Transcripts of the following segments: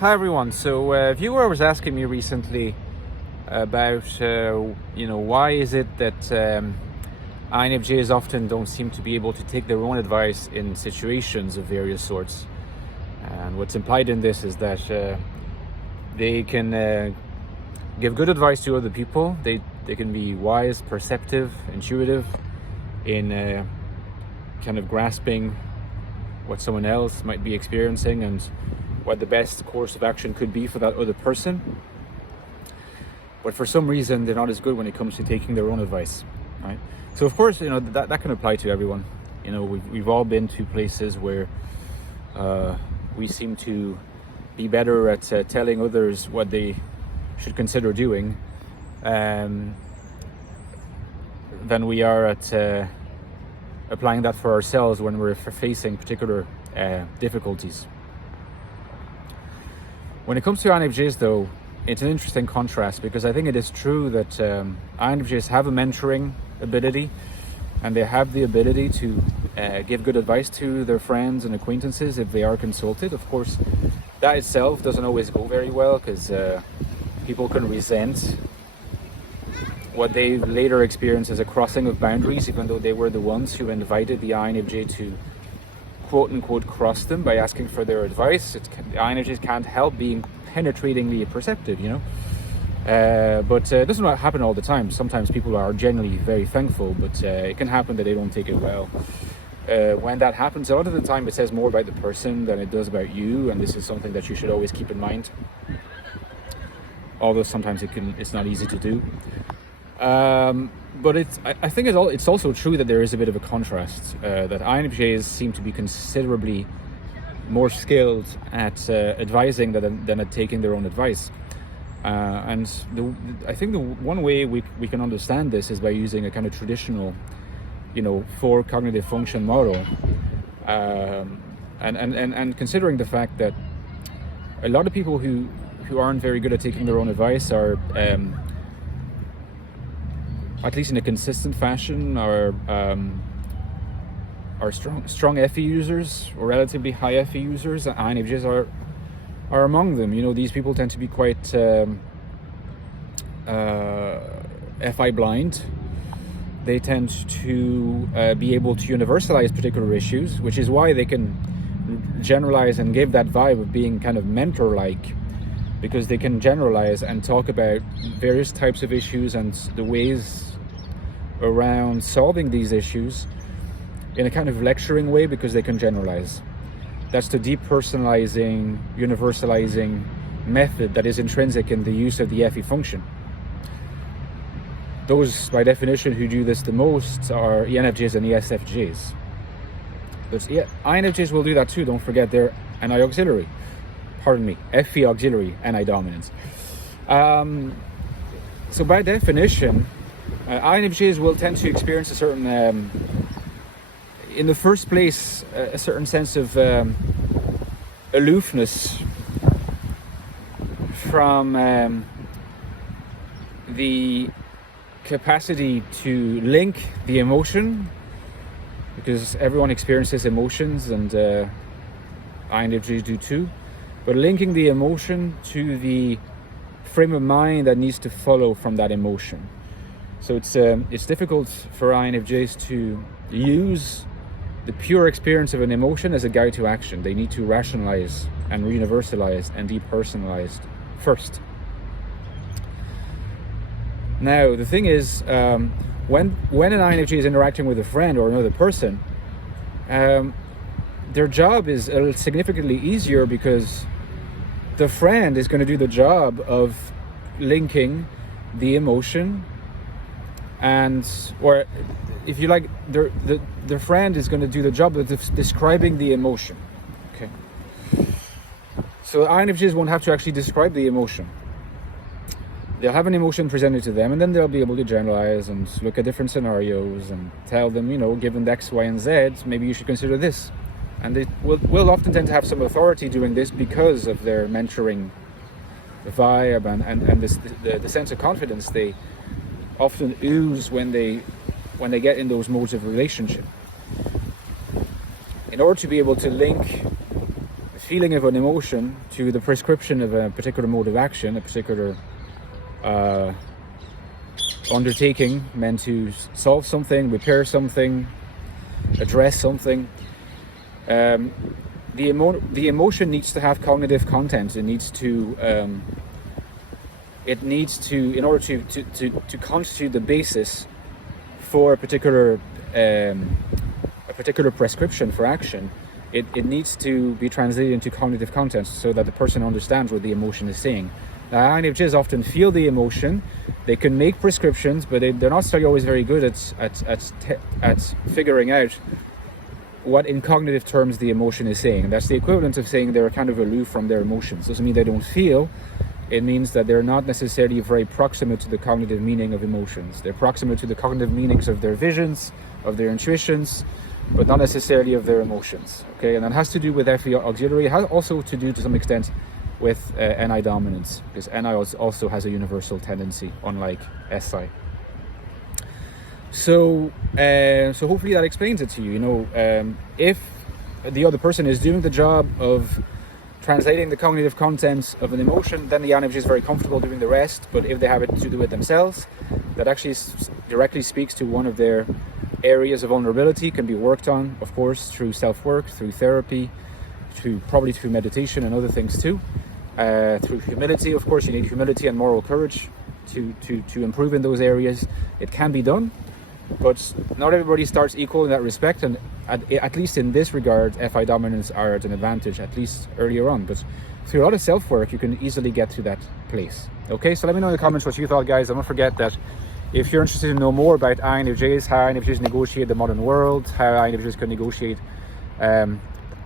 Hi everyone. So a viewer was asking me recently about why is it that INFJs often don't seem to be able to take their own advice in situations of various sorts. And what's implied in this is that they can give good advice to other people. They can be wise, perceptive, intuitive in kind of grasping what someone else might be experiencing and what the best course of action could be for that other person. But for some reason, they're not as good when it comes to taking their own advice, right? So of course, that can apply to everyone. We've all been to places where we seem to be better at telling others what they should consider doing than we are at applying that for ourselves when we're facing particular difficulties. When it comes to INFJs, though, it's an interesting contrast, because I think it is true that INFJs have a mentoring ability, and they have the ability to give good advice to their friends and acquaintances if they are consulted. Of course, that itself doesn't always go very well, because people can resent what they later experience as a crossing of boundaries, even though they were the ones who invited the INFJ to quote-unquote cross them by asking for their advice. The INFJs can't help being penetratingly perceptive, but it doesn't happen all the time. Sometimes people are genuinely very thankful, but it can happen that they don't take it well. When that happens, a lot of the time it says more about the person than it does about you, and this is something that you should always keep in mind. Although sometimes it's not easy to do. But I think it's also true that there is a bit of a contrast, that INFJs seem to be considerably more skilled at advising than at taking their own advice. And I think the one way we can understand this is by using a kind of traditional, 4 cognitive function model, and considering the fact that a lot of people who aren't very good at taking their own advice are at least in a consistent fashion, are strong FE users or relatively high FE users. INFJs are among them. These people tend to be quite FI blind. They tend to be able to universalize particular issues, which is why they can generalize and give that vibe of being kind of mentor-like, because they can generalize and talk about various types of issues and the ways around solving these issues in a kind of lecturing way, because they can generalize. That's the depersonalizing, universalizing method that is intrinsic in the use of the FE function. Those, by definition, who do this the most are ENFJs and ESFJs. But INFJs will do that too. Don't forget they're NI auxiliary. FE auxiliary, NI dominance. So by definition, INFJs will tend to experience a certain, in the first place, a certain sense of aloofness from the capacity to link the emotion, because everyone experiences emotions, and INFJs do too, but linking the emotion to the frame of mind that needs to follow from that emotion. So it's difficult for INFJs to use the pure experience of an emotion as a guide to action. They need to rationalize and universalize and depersonalize first. Now, the thing is, when an INFJ is interacting with a friend or another person, their job is significantly easier, because the friend is going to do the job of linking the emotion, or if you like, the friend is going to do the job of describing the emotion. Okay. So INFJs won't have to actually describe the emotion. They'll have an emotion presented to them, and then they'll be able to generalize and look at different scenarios and tell them, given X, Y, and Z, maybe you should consider this. And they will often tend to have some authority doing this because of their mentoring vibe and the sense of confidence they often ooze when they get in those modes of relationship. In order to be able to link feeling of an emotion to the prescription of a particular mode of action, a particular undertaking meant to solve something, repair something, address something. The emotion needs to have cognitive content. It needs to, in order to constitute the basis for a particular prescription for action, it needs to be translated into cognitive content so that the person understands what the emotion is saying. Now, INFJs often feel the emotion. They can make prescriptions, but they're not necessarily always very good at figuring out what in cognitive terms the emotion is saying. That's the equivalent of saying they're kind of aloof from their emotions. Doesn't mean they don't feel. It means that they're not necessarily very proximate to the cognitive meaning of emotions. They're proximate to the cognitive meanings of their visions, of their intuitions, but not necessarily of their emotions. Okay, and that has to do with FE auxiliary. It has also to do to some extent with NI dominance, because NI also has a universal tendency, unlike SI. So hopefully that explains it to you. You know, if the other person is doing the job of translating the cognitive contents of an emotion, then the INFJ is very comfortable doing the rest. But if they have it to do it themselves, that actually directly speaks to one of their areas of vulnerability, can be worked on, of course, through self-work, through therapy, probably through meditation and other things too. Through humility, of course, you need humility and moral courage to improve in those areas. It can be done, but not everybody starts equal in that respect, and at least in this regard, FI dominants are at an advantage, at least earlier on. But through a lot of self-work, you can easily get to that place. Okay, so let me know in the comments what you thought, guys. And don't forget that if you're interested to know more about INFJs, how INFJs negotiate the modern world, how INFJs can negotiate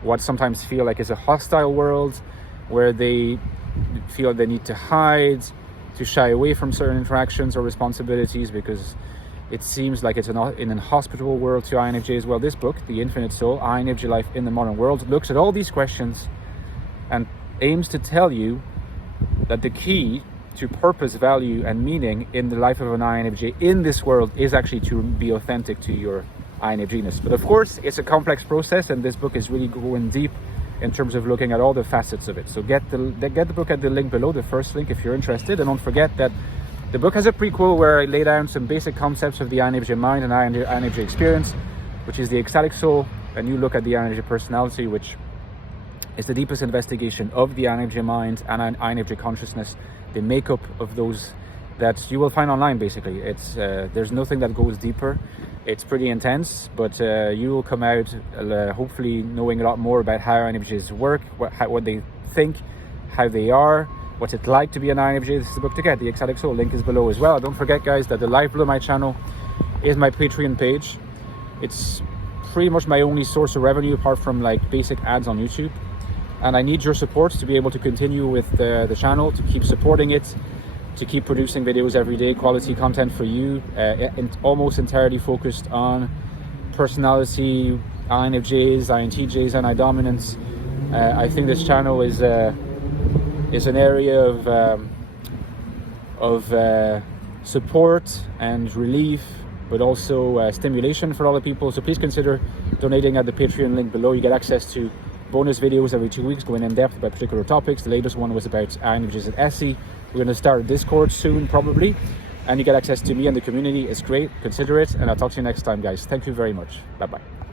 what sometimes feel like is a hostile world, where they feel they need to hide, to shy away from certain interactions or responsibilities because it seems like it's an inhospitable world to INFJs. Well, this book, The Infinite Soul, INFJ Life in the Modern World, looks at all these questions and aims to tell you that the key to purpose, value, and meaning in the life of an INFJ in this world is actually to be authentic to your INFJ-ness. But of course, it's a complex process, and this book is really going deep in terms of looking at all the facets of it. So get the book at the link below, the first link, if you're interested. And don't forget that the book has a prequel where I lay down some basic concepts of the INFJ mind and INFJ experience, which is the Ecstatic Soul, a new look at the INFJ personality, which is the deepest investigation of the INFJ mind and INFJ consciousness, the makeup of those that you will find online. Basically, it's there's nothing that goes deeper. It's pretty intense, but you will come out hopefully knowing a lot more about how INFJs work, what they think, how they are, what's it like to be an INFJ. This is the book to get, the Ecstatic Soul. Link is below as well. Don't forget, guys, that the live below my channel is my Patreon page. It's pretty much my only source of revenue apart from like basic ads on YouTube. And I need your support to be able to continue with the channel, to keep supporting it, to keep producing videos every day, quality content for you, almost entirely focused on personality, INFJs, INTJs, NI dominance. I think this channel is an area of support and relief, but also stimulation for other people. So please consider donating at the Patreon link below. You get access to bonus videos every 2 weeks going in depth about particular topics. The latest one was about INFJs at SE. We're going to start a Discord soon, probably, and you get access to me and the community. It's great. Consider it, and I'll talk to you next time, guys. Thank you very much. Bye-bye.